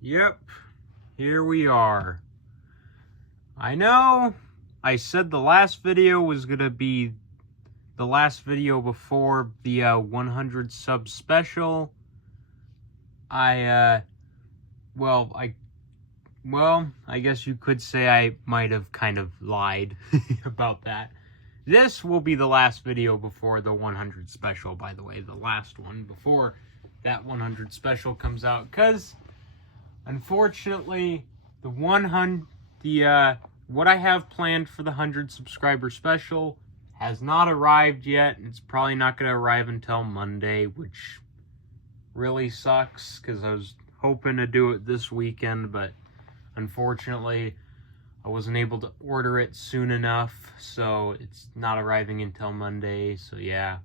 Yep, here we are. I know I said the last video was gonna be the last video before the 100 sub special. I guess you could say I might have kind of lied about that. This will be the last video before the 100 special, by the way, the last one before that 100 special comes out, because unfortunately what I have planned for the 100 subscriber special has not arrived yet, and it's probably not going to arrive until Monday, which really sucks because I was hoping to do it this weekend, but unfortunately I wasn't able to order it soon enough, so it's not arriving until Monday. So yeah.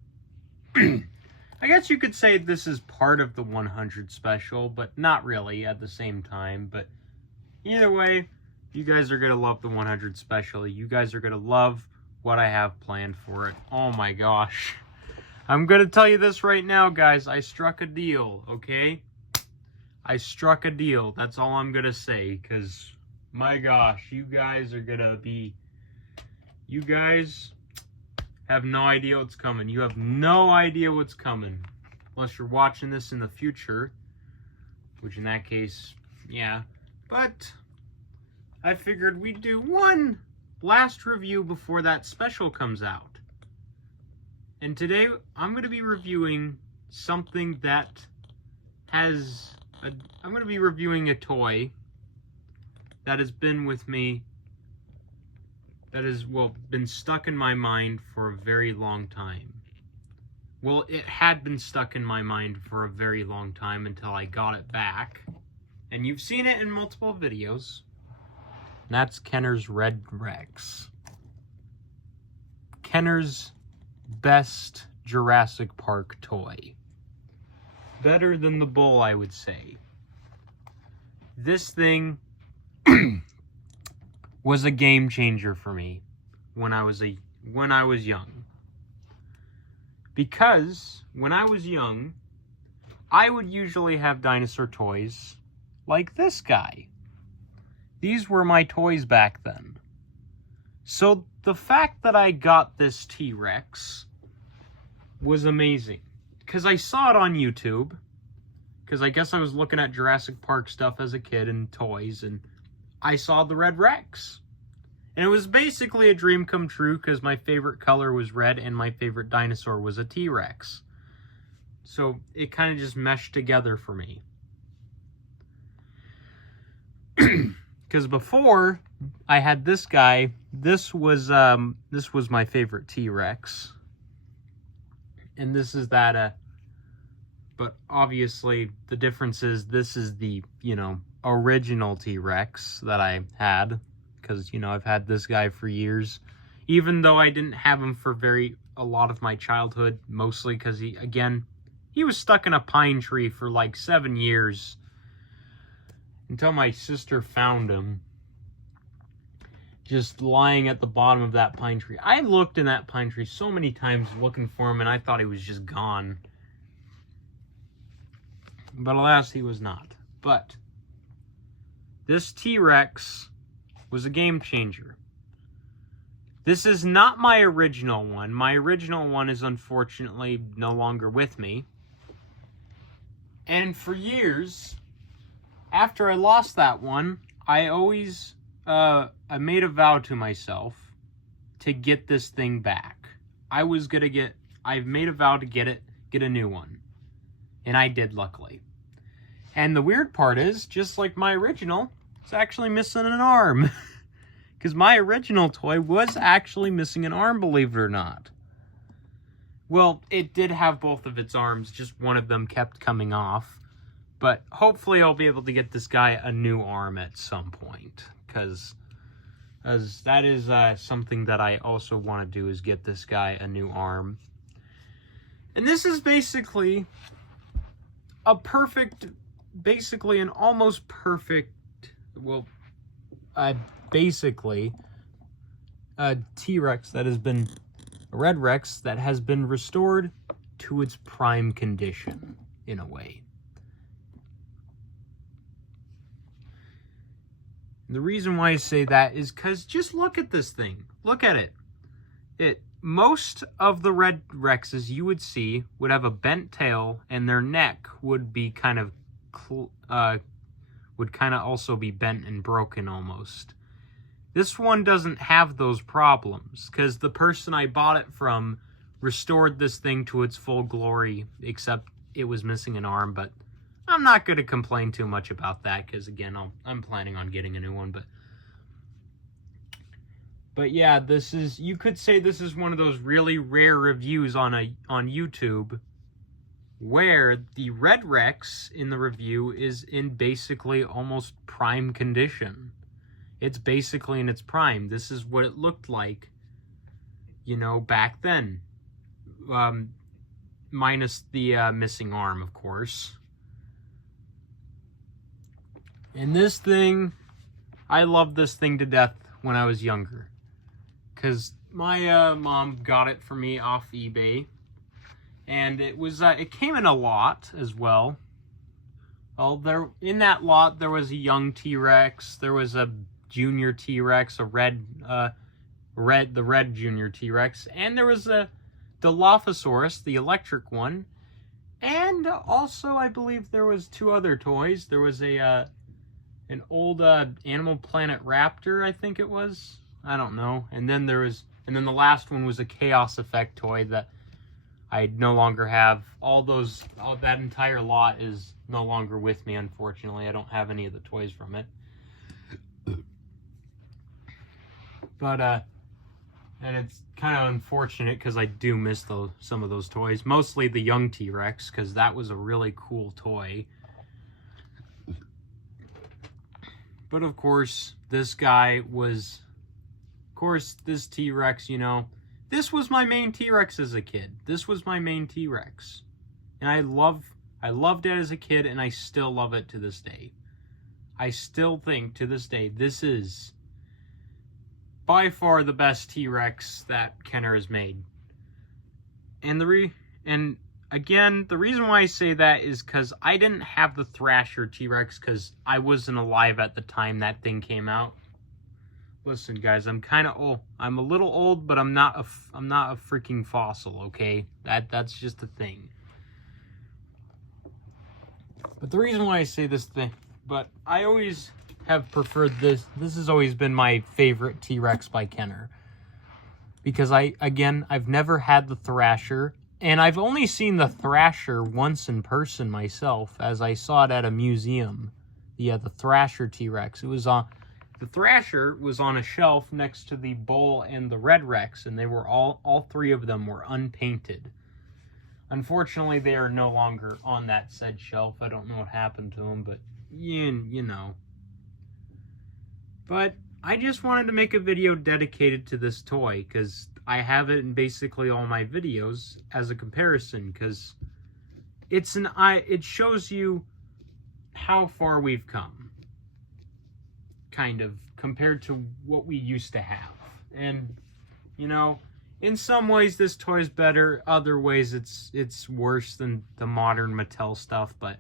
I guess you could say this is part of the 100 special, but not really at the same time. But either way, you guys are going to love the 100 special. You guys are going to love what I have planned for it. Oh my gosh. I'm going to tell you this right now, guys. I struck a deal, okay? I struck a deal. That's all I'm going to say, because my gosh, you guys have no idea what's coming. You have no idea what's coming. Unless you're watching this in the future. Which in that case, yeah. But I figured we'd do one last review before that special comes out. And today I'm going to be reviewing something that I'm going to be reviewing a toy that has been with me, that has, been stuck in my mind for a very long time. Well, it had been stuck in my mind for a very long time until I got it back. And you've seen it in multiple videos. And that's Kenner's Red Rex. Kenner's best Jurassic Park toy. Better than the bull, I would say. This thing was a game changer for me when I was young. Because when I was young, I would usually have dinosaur toys like this guy. These were my toys back then. So the fact that I got this T-Rex was amazing. Because I saw it on YouTube. Because I guess I was looking at Jurassic Park stuff as a kid and toys, and I saw the Red Rex. And it was basically a dream come true because my favorite color was red and my favorite dinosaur was a T-Rex. So it kind of just meshed together for me. Because before I had this guy, this was my favorite T-Rex. And this is that, but obviously the difference is this is the, original T-Rex that I had. Because, I've had this guy for years. Even though I didn't have him for a lot of my childhood. Mostly because he was stuck in a pine tree for like 7 years. Until my sister found him. Just lying at the bottom of that pine tree. I looked in that pine tree so many times looking for him, and I thought he was just gone. But alas, he was not. But this T-Rex was a game changer. This is not my original one. My original one is unfortunately no longer with me. And for years, after I lost that one, I always, I made a vow to myself to get this thing back. I've made a vow to get a new one. And I did, luckily. And the weird part is, just like my original, it's actually missing an arm. Because my original toy was actually missing an arm, believe it or not. Well, it did have both of its arms, just one of them kept coming off. But hopefully I'll be able to get this guy a new arm at some point. Because that is something that I also want to do, is get this guy a new arm. And this is basically an almost perfect, basically a T-Rex that has been, a Red Rex that has been restored to its prime condition, in a way. The reason why I say that is because just look at this thing. Look at it. Most of the Red Rexes you would see would have a bent tail, and their neck would be kind of also be bent and broken almost. This one doesn't have those problems because the person I bought it from restored this thing to its full glory, except it was missing an arm. But I'm not going to complain too much about that because, again, I'm planning on getting a new one. But yeah, you could say this is one of those really rare reviews on YouTube where the Red Rex in the review is in basically almost prime condition. It's basically in its prime. This is what it looked like, you know, back then. Minus the missing arm, of course. And this thing, I loved this thing to death when I was younger. Because my mom got it for me off eBay. And it came in a lot as well. Well, in that lot, there was a young T-Rex. There was a junior T-Rex, the red junior T-Rex. And there was the Dilophosaurus, the electric one. And also, I believe there was 2 other toys. There was an old Animal Planet Raptor, I think it was. I don't know. And then the last one was a Chaos Effect toy that I no longer have. That entire lot is no longer with me, unfortunately. I don't have any of the toys from it. But, and it's kind of unfortunate because I do miss some of those toys. Mostly the young T-Rex, because that was a really cool toy. But of course, this T-Rex, you know, this was my main T-Rex as a kid. This was my main T-Rex. And I loved it as a kid, and I still love it to this day. I still think, to this day, this is by far the best T-Rex that Kenner has made. And again, the reason why I say that is because I didn't have the Thrasher T-Rex because I wasn't alive at the time that thing came out. Listen, guys, I'm kind of old. I'm a little old, but I'm not a freaking fossil, okay? That's just the thing. But the reason why I say this thing, but I always have preferred this. This has always been my favorite T-Rex by Kenner. Because I've never had the Thrasher, and I've only seen the Thrasher once in person myself, as I saw it at a museum. Yeah, the Thrasher T-Rex. The Thrasher was on a shelf next to the Bull and the Red Rex, and they were all 3 of them were unpainted. Unfortunately, they are no longer on that said shelf. I don't know what happened to them, but you know. But I just wanted to make a video dedicated to this toy, because I have it in basically all my videos as a comparison, because it shows you how far we've come, kind of, compared to what we used to have. And, you know, in some ways this toy is better, other ways it's worse than the modern Mattel stuff, but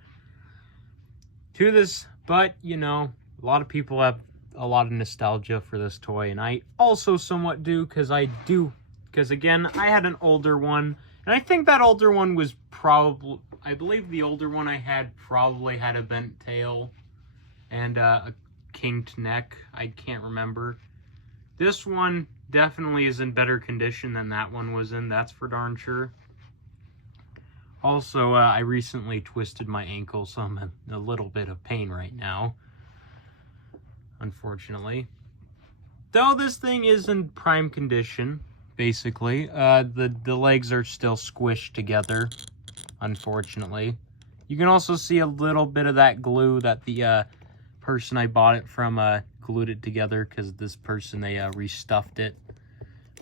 you know, a lot of people have a lot of nostalgia for this toy, and I also somewhat do, because again, I had an older one, and I think that older one was I believe the older one I had probably had a bent tail and a kinked neck. I can't remember. This one definitely is in better condition than that one was in, that's for darn sure. Also, I recently twisted my ankle, so I'm in a little bit of pain right now, unfortunately. Though this thing is in prime condition, basically. The legs are still squished together, unfortunately. You can also see a little bit of that glue that the person I bought it from glued it together, because this person, they restuffed it.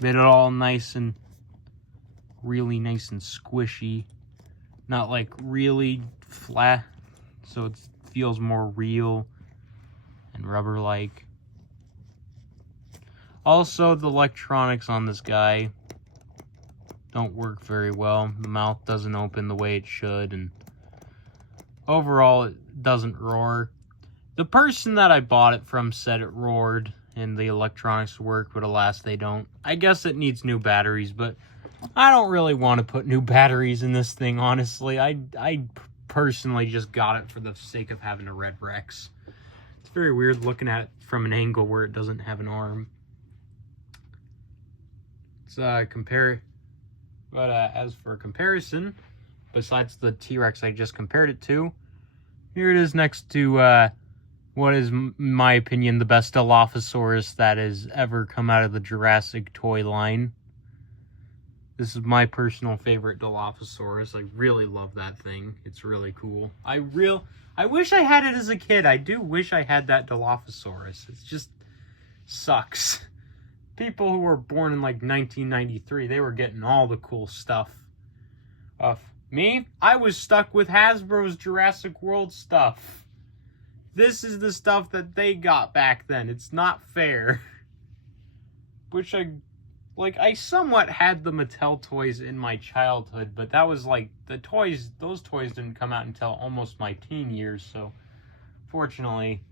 Made it all nice and really nice and squishy. Not like really flat, so it feels more real and rubber-like. Also, the electronics on this guy don't work very well. The mouth doesn't open the way it should, and overall, it doesn't roar. The person that I bought it from said it roared and the electronics work, but alas, they don't. I guess it needs new batteries, but I don't really want to put new batteries in this thing, honestly. I personally just got it for the sake of having a Red Rex. It's very weird looking at it from an angle where it doesn't have an arm. As for comparison, besides the T-Rex I just compared it to, here it is next to what is, in my opinion, the best Dilophosaurus that has ever come out of the Jurassic toy line. This is my personal favorite Dilophosaurus. I really love that thing. It's really cool. I wish I had it as a kid. I do wish I had that Dilophosaurus. It just sucks. People who were born in like 1993, they were getting all the cool stuff. Me, I was stuck with Hasbro's Jurassic World stuff. This is the stuff that they got back then. It's not fair. Which I somewhat had the Mattel toys in my childhood, but that was like, those toys didn't come out until almost my teen years, so fortunately,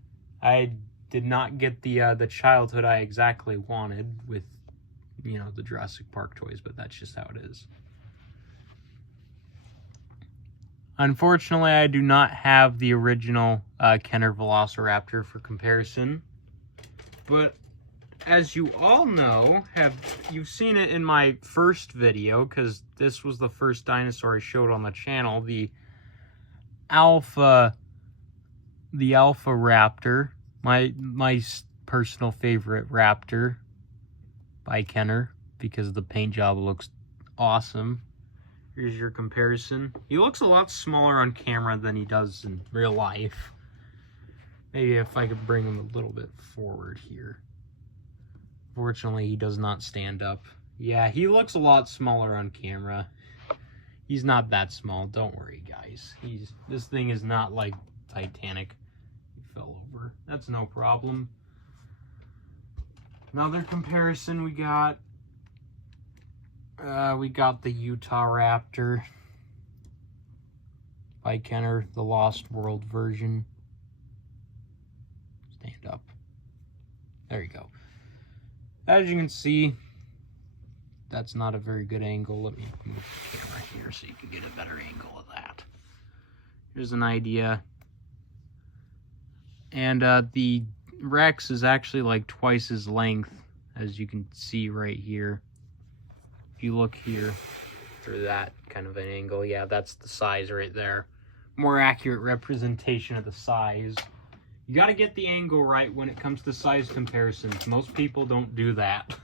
I did not get the childhood I exactly wanted with, the Jurassic Park toys, but that's just how it is. Unfortunately, I do not have the original Kenner Velociraptor for comparison, but as you all know, you've seen it in my first video, because this was the first dinosaur I showed on the channel, the Alpha Raptor, my personal favorite raptor by Kenner, because the paint job looks awesome. Here's your comparison. He looks a lot smaller on camera than he does in real life. Maybe if I could bring him a little bit forward here. Fortunately, he does not stand up. Yeah, he looks a lot smaller on camera. He's not that small. Don't worry, guys. This thing is not like Titanic. He fell over. That's no problem. Another comparison we got the Utah Raptor by Kenner, the Lost World version. Stand up. There you go. As you can see, that's not a very good angle. Let me move the camera here so you can get a better angle of that. Here's an idea. And the Rex is actually like twice his length, as you can see right here. If you look here through that kind of an angle, yeah, that's the size right there. More accurate representation of the size. You got to get the angle right when it comes to size comparisons. Most people don't do that.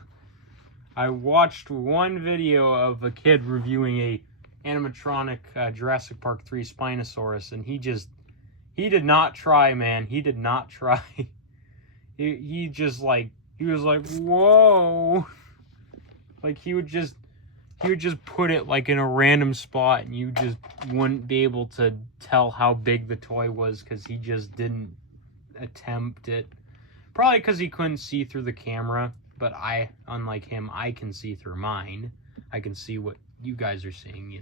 I watched one video of a kid reviewing a animatronic Jurassic Park 3 Spinosaurus, and he did not try, man. He did not try. He was like, whoa. Like, he would just put it like in a random spot, and you just wouldn't be able to tell how big the toy was, because he just didn't attempt it. Probably because he couldn't see through the camera, but unlike him, I can see through mine. I can see what you guys are seeing,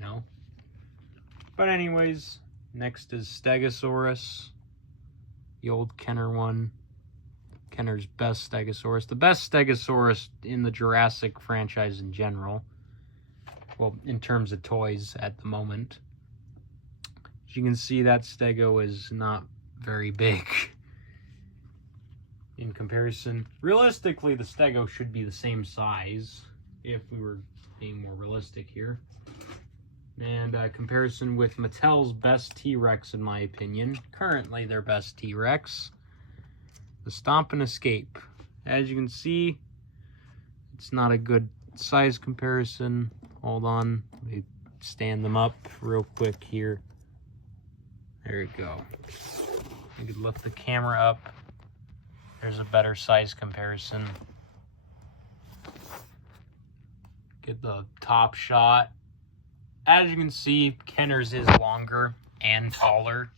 But anyways, next is Stegosaurus, the old Kenner one. Kenner's best Stegosaurus. The best Stegosaurus in the Jurassic franchise in general. Well, in terms of toys at the moment. As you can see, that Stego is not very big in comparison. Realistically, the Stego should be the same size if we were being more realistic here. And comparison with Mattel's best T-Rex, in my opinion. Currently their best T-Rex. The Stomp and Escape. As you can see, it's not a good size comparison. Hold on, let me stand them up real quick here. There you go. You could lift the camera up. There's a better size comparison. Get the top shot. As you can see, Kenner's is longer and taller.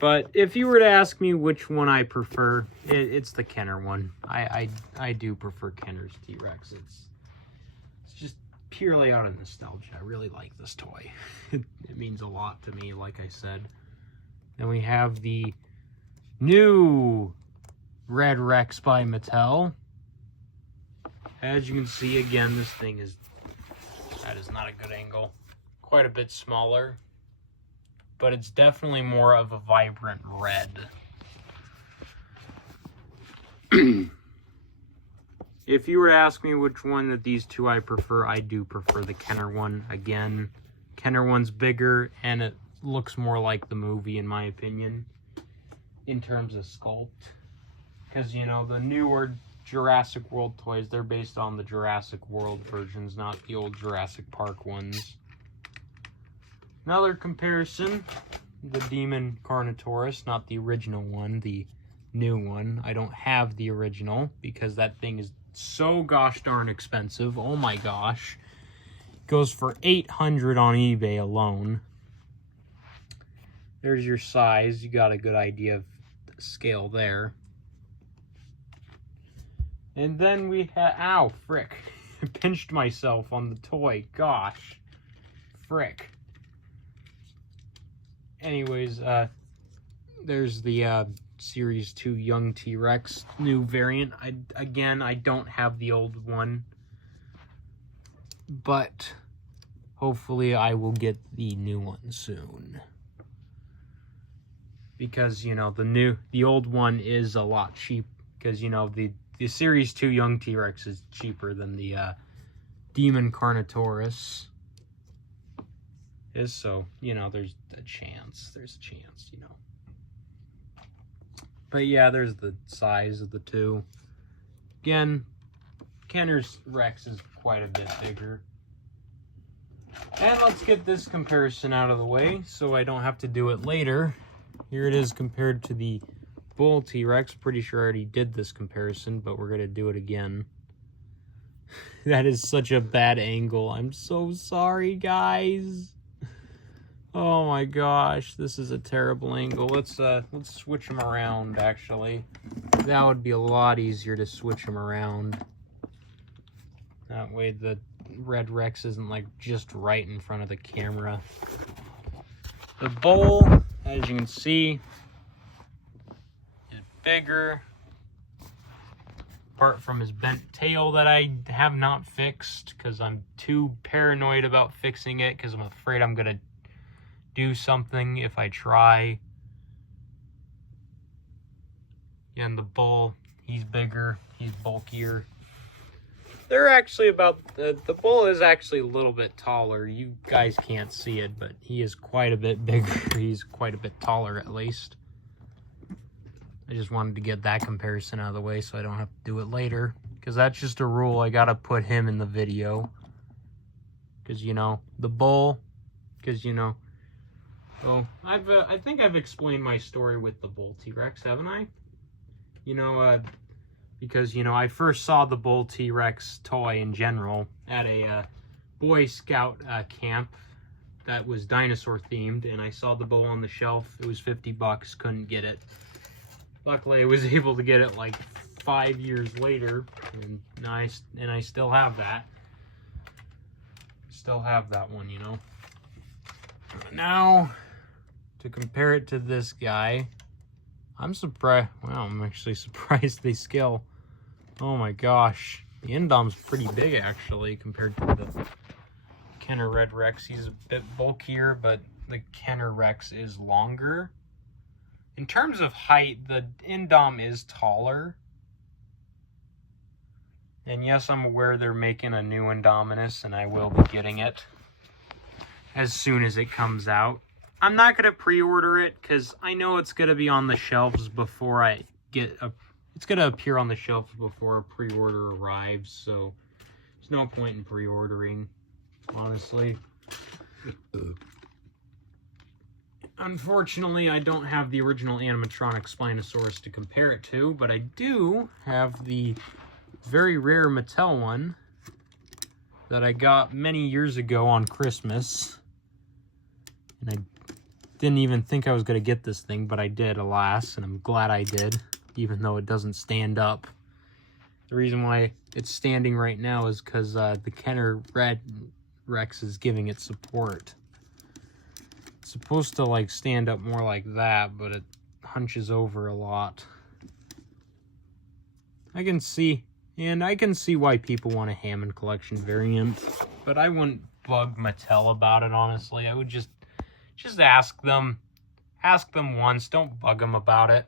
But if you were to ask me which one I prefer, it's the Kenner one. I do prefer Kenner's T-Rex. It's just purely out of nostalgia. I really like this toy. It means a lot to me, like I said. Then we have the new Red Rex by Mattel. As you can see, again, this thing is, that is not a good angle. Quite a bit smaller, but it's definitely more of a vibrant red. If you were to ask me which one of these two I prefer, I do prefer the Kenner one. Again, Kenner one's bigger and it looks more like the movie in my opinion in terms of sculpt. Because, you know, the newer Jurassic World toys, they're based on the Jurassic World versions, not the old Jurassic Park ones. Another comparison, the Demon Carnotaurus, not the original one, the new one. I don't have the original because that thing is so gosh darn expensive. Oh my gosh. It goes for $800 on eBay alone. There's your size. You got a good idea of the scale there. And then we have, ow, frick. I pinched myself on the toy. Gosh. Frick. Anyways, there's the Series 2 Young T-Rex new variant. I don't have the old one, but hopefully I will get the new one soon. Because, you know, the old one is a lot cheap, because, you know, the Series 2 Young T-Rex is cheaper than the Demon Carnotaurus is, so, you know, there's a chance, you know. But yeah, there's the size of the two. Again, Kenner's Rex is quite a bit bigger. And let's get this comparison out of the way so I don't have to do it later. Here it is compared to the Bull T-Rex. Pretty sure I already did this comparison, but we're going to do it again. That is such a bad angle. I'm so sorry, guys. Oh my gosh, this is a terrible angle. Let's switch them around, actually. That would be a lot easier to switch them around. That way the Red Rex isn't like just right in front of the camera. The Bull, as you can see, is bigger. Apart from his bent tail that I have not fixed because I'm too paranoid about fixing it because I'm afraid I'm gonna do something if I try. And the Bull, he's bigger, he's bulkier. They're actually about, the Bull is actually a little bit taller. You guys can't see it, but he is quite a bit bigger. He's quite a bit taller at least. I just wanted to get that comparison out of the way so I don't have to do it later. Because that's just a rule, I gotta put him in the video. Because, you know, the Bull, because, you know, well, I think I've explained my story with the Bull T-Rex, haven't I? You know, because, you know, I first saw the Bull T-Rex toy in general at a Boy Scout camp that was dinosaur themed, and I saw the Bull on the shelf. It was $50, couldn't get it. Luckily, I was able to get it like 5 years later, and I still have that. Still have that one, you know. Now, to compare it to this guy, I'm surprised. Wow, I'm actually surprised they scale. Oh my gosh. The Indom's pretty big actually compared to the Kenner Red Rex. He's a bit bulkier, but the Kenner Rex is longer. In terms of height, the Indom is taller. And yes, I'm aware they're making a new Indominus, and I will be getting it as soon as it comes out. I'm not going to pre-order it because I know it's going to be on the shelves before I get a... It's going to appear on the shelves before a pre-order arrives, so there's no point in pre-ordering, honestly. Unfortunately, I don't have the original animatronic Spinosaurus to compare it to, but I do have the very rare Mattel one that I got many years ago on Christmas. And I didn't even think I was going to get this thing, but I did, alas, and I'm glad I did, even though it doesn't stand up. The reason why it's standing right now is because the Kenner Red Rex is giving it support. It's supposed to like stand up more like that, but it hunches over a lot. I can see why people want a Hammond collection variant, but I wouldn't bug Mattel about it, honestly. I would just ask them once, don't bug them about it.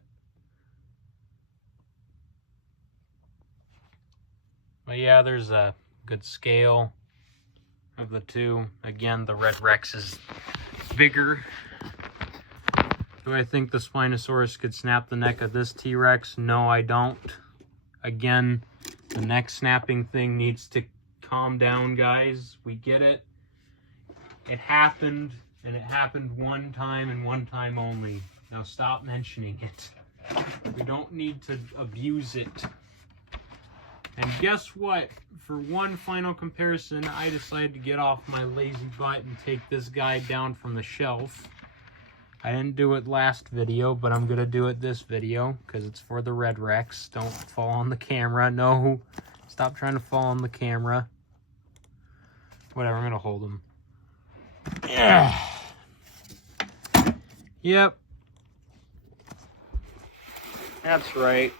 But yeah, there's a good scale of the two. Again, the Red Rex is bigger. Do I think the Spinosaurus could snap the neck of this T-Rex? No, I don't. Again, the neck snapping thing needs to calm down, guys. We get it. It happened, and it happened one time and one time only. Now stop mentioning it. We don't need to abuse it. And guess what? For one final comparison, I decided to get off my lazy butt and take this guy down from the shelf. I didn't do it last video, but I'm going to do it this video because it's for the Red Rex. Don't fall on the camera. No. Stop trying to fall on the camera. Whatever, I'm going to hold him. Yeah. Yep. That's right.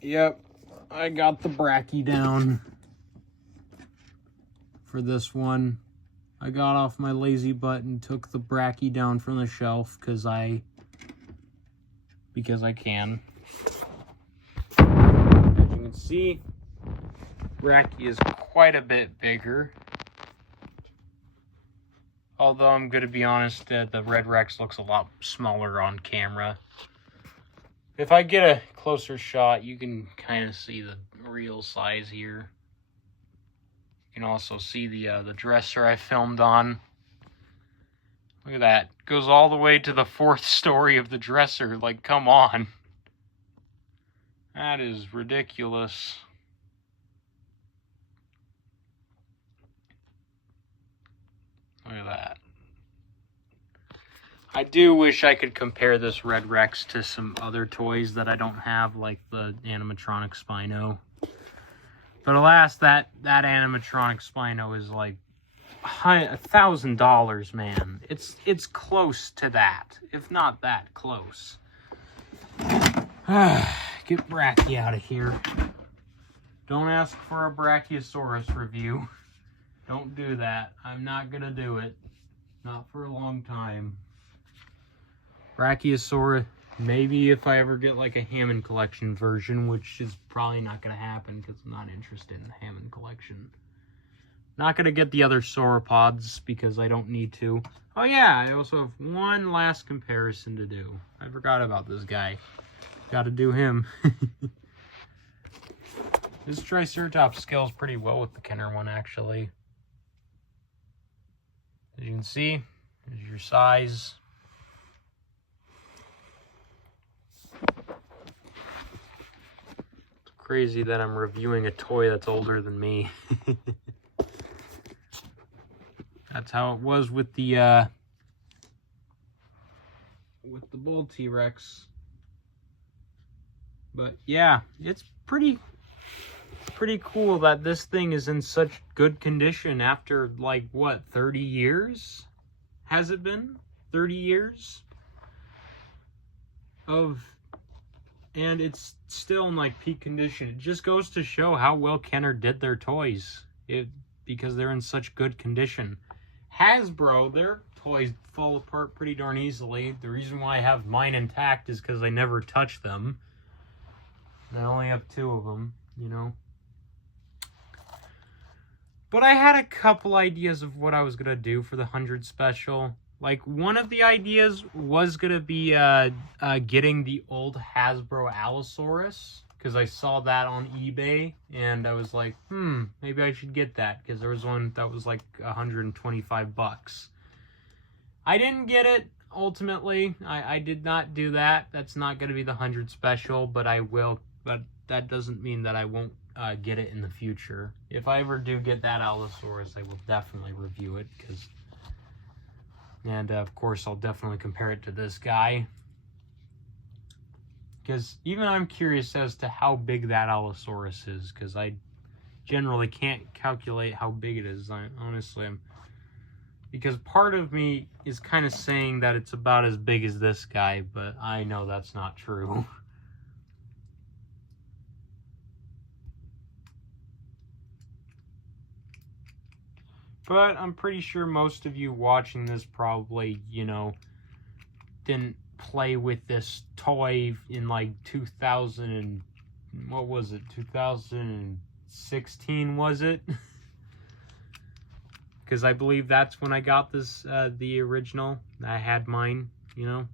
Yep. I got the brachy down for this one. I got off my lazy butt and took the brachy down from the shelf because I can. As you can see, brachy is quite a bit bigger. Although I'm going to be honest, the Red Rex looks a lot smaller on camera. If I get a closer shot, you can kind of see the real size here. You can also see the dresser I filmed on. Look at that. It goes all the way to the 4th story of the dresser. Like, come on. That is ridiculous. Look at that. I do wish I could compare this Red Rex to some other toys that I don't have, like the animatronic Spino. But alas, that animatronic Spino is like $1,000, man. It's close to that, if not that close. Get Brachy out of here. Don't ask for a Brachiosaurus review. Don't do that. I'm not gonna do it. Not for a long time. Brachiosaurus, maybe if I ever get like a Hammond collection version, which is probably not going to happen because I'm not interested in the Hammond collection. Not going to get the other sauropods because I don't need to. Oh yeah, I also have one last comparison to do. I forgot about this guy. Got to do him. This Triceratops scales pretty well with the Kenner one, actually. As you can see, there's your size. Crazy that I'm reviewing a toy that's older than me. That's how it was with the Bull T-Rex. But yeah, it's pretty cool that this thing is in such good condition after like what, 30 years? Has it been 30 years of, and it's still in like peak condition. It just goes to show how well Kenner did their toys, because they're in such good condition. Hasbro, their toys fall apart pretty darn easily. The reason why I have mine intact is because I never touch them. I only have 2 of them, you know. But I had a couple ideas of what I was gonna do for the 100 special. Like, one of the ideas was going to be getting the old Hasbro Allosaurus, because I saw that on eBay, and I was like, maybe I should get that, because there was one that was like $125. I didn't get it, ultimately. I did not do that. That's not going to be the 100 special, but I will. But that doesn't mean that I won't get it in the future. If I ever do get that Allosaurus, I will definitely review it, because... And, of course, I'll definitely compare it to this guy. Because even I'm curious as to how big that Allosaurus is. Because I generally can't calculate how big it is. Honestly, I'm Because part of me is kind of saying that it's about as big as this guy, but I know that's not true. But I'm pretty sure most of you watching this probably, you know, didn't play with this toy in like 2000 and, what was it, 2016, was it? Because I believe that's when I got this, the original. I had mine, you know.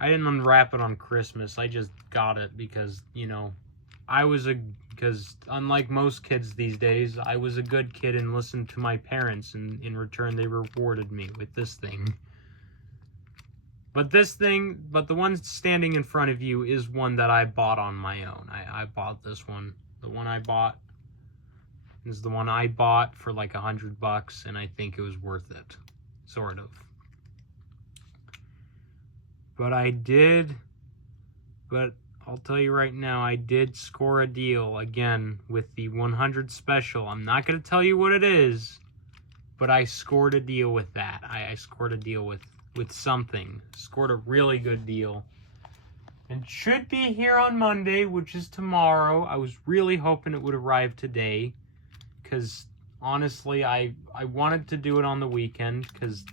I didn't unwrap it on Christmas. I just got it because, you know, because unlike most kids these days, I was a good kid and listened to my parents, and in return they rewarded me with this thing. But the one standing in front of you is one that I bought on my own. I bought this one. The one I bought is the one I bought for like $100, and I think it was worth it. Sort of. But I'll tell you right now, I did score a deal again with the 100 special. I'm not going to tell you what it is, but I scored a deal with that. I scored a deal with something. Scored a really good deal. And should be here on Monday, which is tomorrow. I was really hoping it would arrive today, because honestly, I wanted to do it on the weekend, because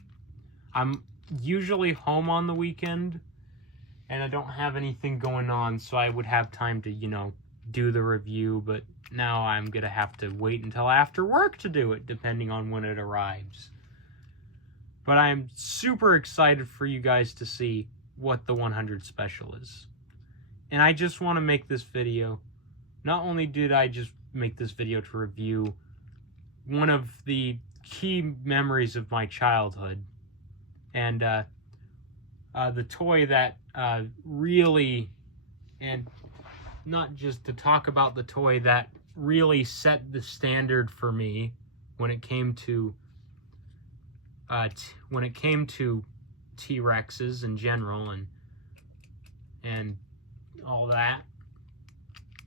I'm usually home on the weekend, and I don't have anything going on, so I would have time to, you know, do the review, but now I'm going to have to wait until after work to do it, depending on when it arrives. But I'm super excited for you guys to see what the 100 special is. And I just want to make this video. Not only did I just make this video to review one of the key memories of my childhood, and the toy that really, and not just to talk about the toy that really set the standard for me when it came to T-Rexes in general, and all that,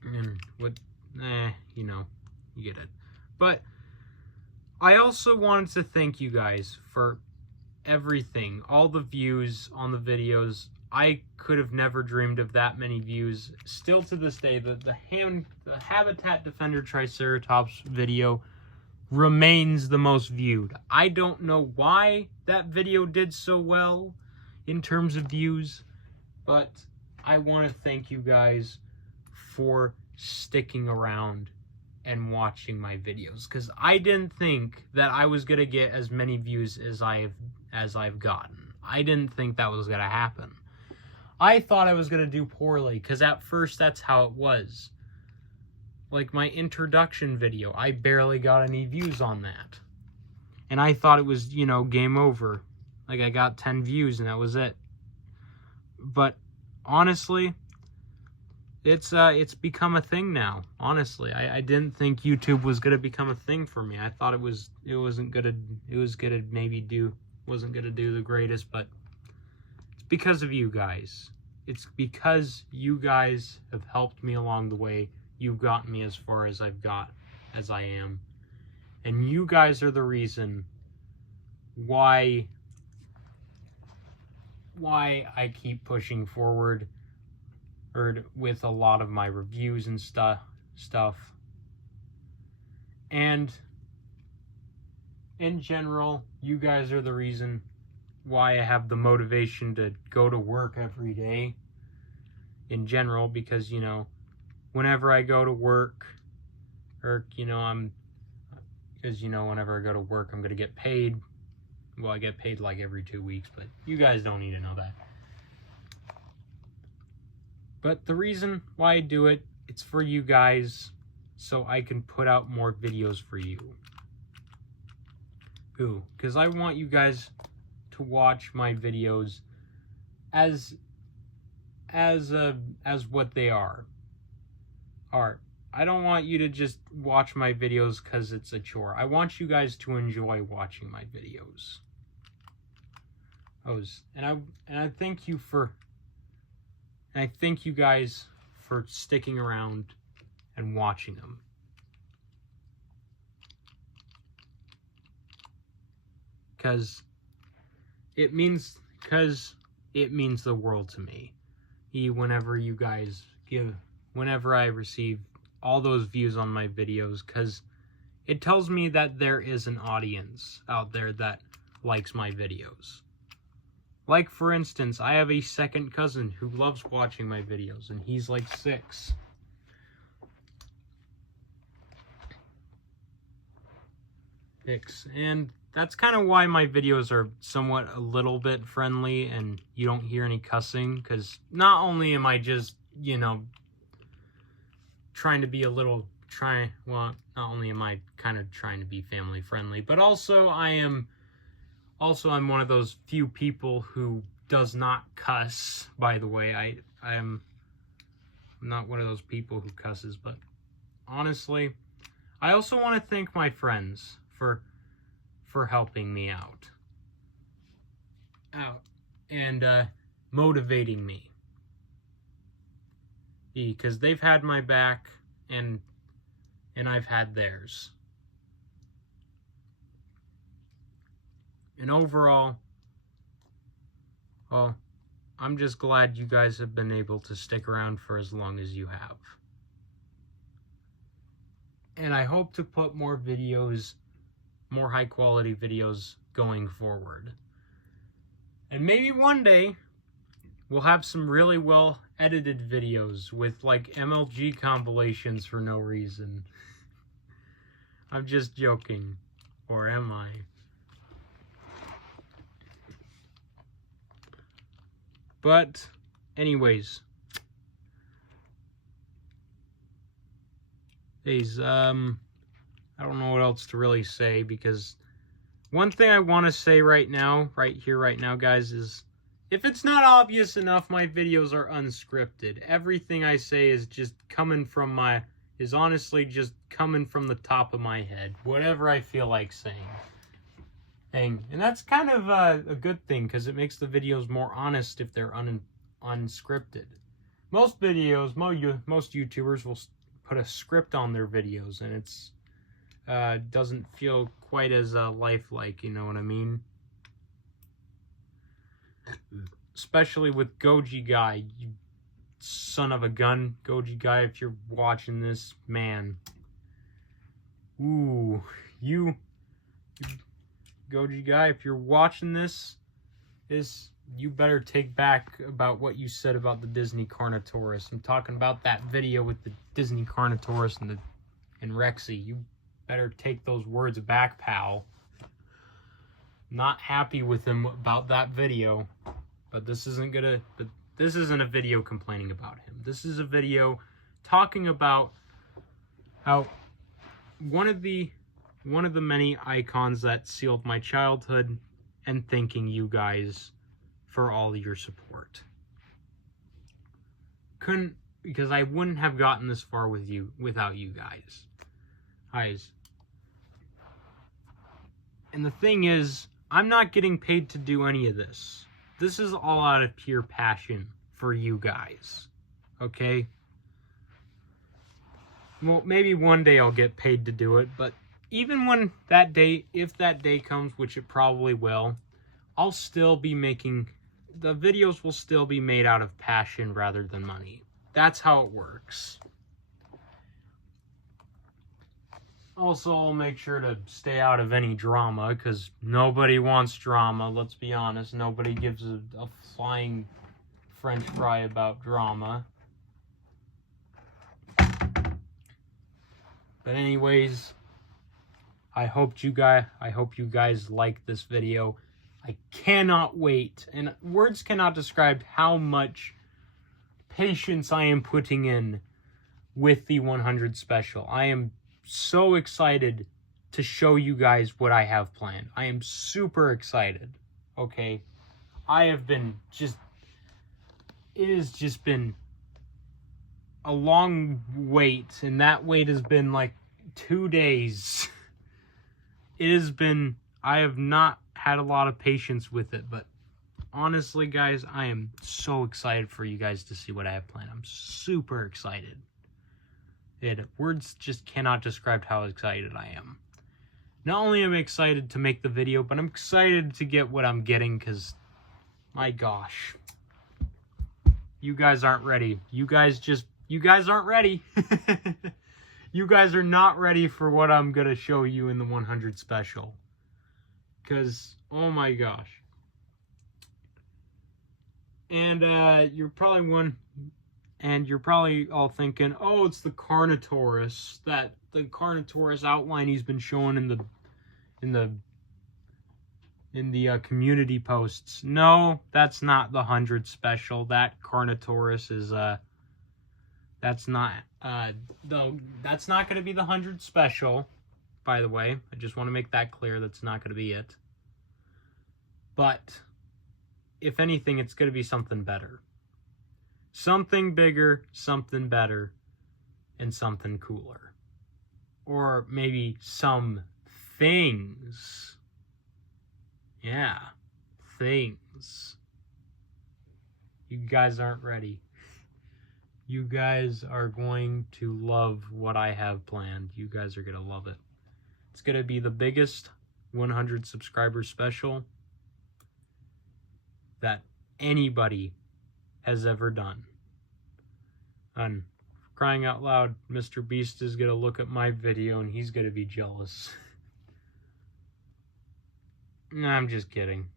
and what, you know, you get it. But I also wanted to thank you guys for everything, all the views on the videos. I could have never dreamed of that many views. Still to this day, the Habitat Defender Triceratops video remains the most viewed. I don't know why that video did so well in terms of views, but I want to thank you guys for sticking around and watching my videos, because I didn't think that I was gonna get as many views as I've gotten. I didn't think that was gonna happen. I thought I was gonna do poorly, because at first that's how it was. Like my introduction video, I barely got any views on that, and I thought it was, you know, game over. Like I got 10 views and that was it. But honestly, it's become a thing now. Honestly, I didn't think YouTube was gonna become a thing for me. I thought wasn't gonna do the greatest, but it's because of you guys. It's because you guys have helped me along the way. You've gotten me as far as I am, and you guys are the reason why I keep pushing forward with a lot of my reviews and stuff. And in general, you guys are the reason why I have the motivation to go to work every day. In general, because, you know, whenever I go to work, or, you know, whenever I go to work, I'm going to get paid. Well, I get paid like every 2 weeks, but you guys don't need to know that. But the reason why I do it, it's for you guys, so I can put out more videos for you. Because I want you guys to watch my videos as what they are. I don't want you to just watch my videos because it's a chore. I want you guys to enjoy watching my videos. And I thank you guys for sticking around and watching them. because it means the world to me. Whenever I receive all those views on my videos, because it tells me that there is an audience out there that likes my videos. Like, for instance, I have a second cousin who loves watching my videos, and he's like 6. And that's kind of why my videos are somewhat a little bit friendly and you don't hear any cussing, because not only am I just, trying to be not only am I kind of trying to be family friendly, but also I'm one of those few people who does not cuss, by the way. I'm not one of those people who cusses, but honestly, I also want to thank my friends for helping me out and motivating me, because they've had my back and I've had theirs. And overall, well, I'm just glad you guys have been able to stick around for as long as you have. And I hope to put more high quality videos going forward. And maybe one day we'll have some really well edited videos with like MLG compilations for no reason. I'm just joking. Or am I? But anyways, I don't know what else to really say, because one thing I want to say right now, guys, is if it's not obvious enough, my videos are unscripted. Everything I say is honestly just coming from the top of my head. Whatever I feel like saying. And that's kind of a good thing, because it makes the videos more honest if they're unscripted. Most YouTubers will put a script on their videos, and it's doesn't feel quite as lifelike, you know what I mean? Especially with Goji Guy, you son of a gun. Goji Guy, if you're watching this, man. Ooh, Goji Guy, if you're watching this, you better take back about what you said about the Disney Carnotaurus. I'm talking about that video with the Disney Carnotaurus and Rexy. You better take those words back, pal. Not happy with him about that video, but this isn't a video complaining about him. This is a video talking about how one of the many icons that sealed my childhood, and thanking you guys for all your support. Because I wouldn't have gotten this far without you guys. And the thing is, I'm not getting paid to do any of this. This is all out of pure passion for you guys. Okay? Well, maybe one day I'll get paid to do it, but even if that day comes, which it probably will, I'll still be the videos will still be made out of passion rather than money. That's how it works. Also, I'll make sure to stay out of any drama, because nobody wants drama, let's be honest. Nobody gives a flying French fry about drama. But anyways, I hope you guys like this video. I cannot wait, and words cannot describe how much patience I am putting in with the 100 special. I am so excited to show you guys what I have planned. I am super excited. Okay, it has just been a long wait, and that wait has been like 2 days. I have not had a lot of patience with it, but honestly, guys, I am so excited for you guys to see what I have planned. I'm super excited. Words just cannot describe how excited I am. Not only am I excited to make the video, but I'm excited to get what I'm getting, because, my gosh, you guys aren't ready. You guys aren't ready. You guys are not ready for what I'm going to show you in the 100 special. Because, oh my gosh. And you're probably all thinking, oh, it's the Carnotaurus, the Carnotaurus outline he's been showing in the community posts. No, that's not the 100 special. That Carnotaurus is that's not going to be the 100 special, by the way. I just want to make that clear. That's not going to be it. But if anything, it's going to be something better. Something bigger, something better, and something cooler. Or maybe some things. Yeah, things. You guys aren't ready. You guys are going to love what I have planned. You guys are going to love it. It's going to be the biggest 100 subscriber special that anybody has ever done. And crying out loud, Mr. Beast is going to look at my video and he's going to be jealous. No, I'm just kidding.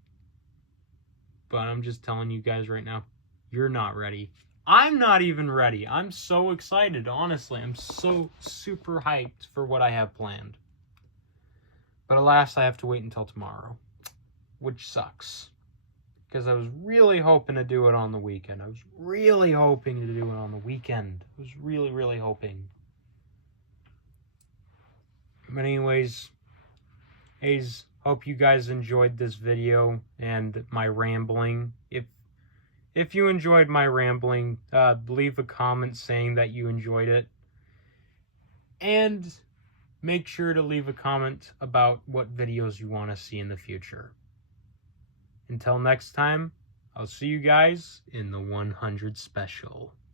But I'm just telling you guys right now, you're not ready. I'm not even ready. I'm so excited, honestly. I'm so super hyped for what I have planned. But alas, I have to wait until tomorrow, which sucks. Because I was really hoping to do it on the weekend. I was really hoping to do it on the weekend. I was really, really hoping. But anyways, hope you guys enjoyed this video and my rambling. If you enjoyed my rambling, leave a comment saying that you enjoyed it. And make sure to leave a comment about what videos you want to see in the future. Until next time, I'll see you guys in the 100 special.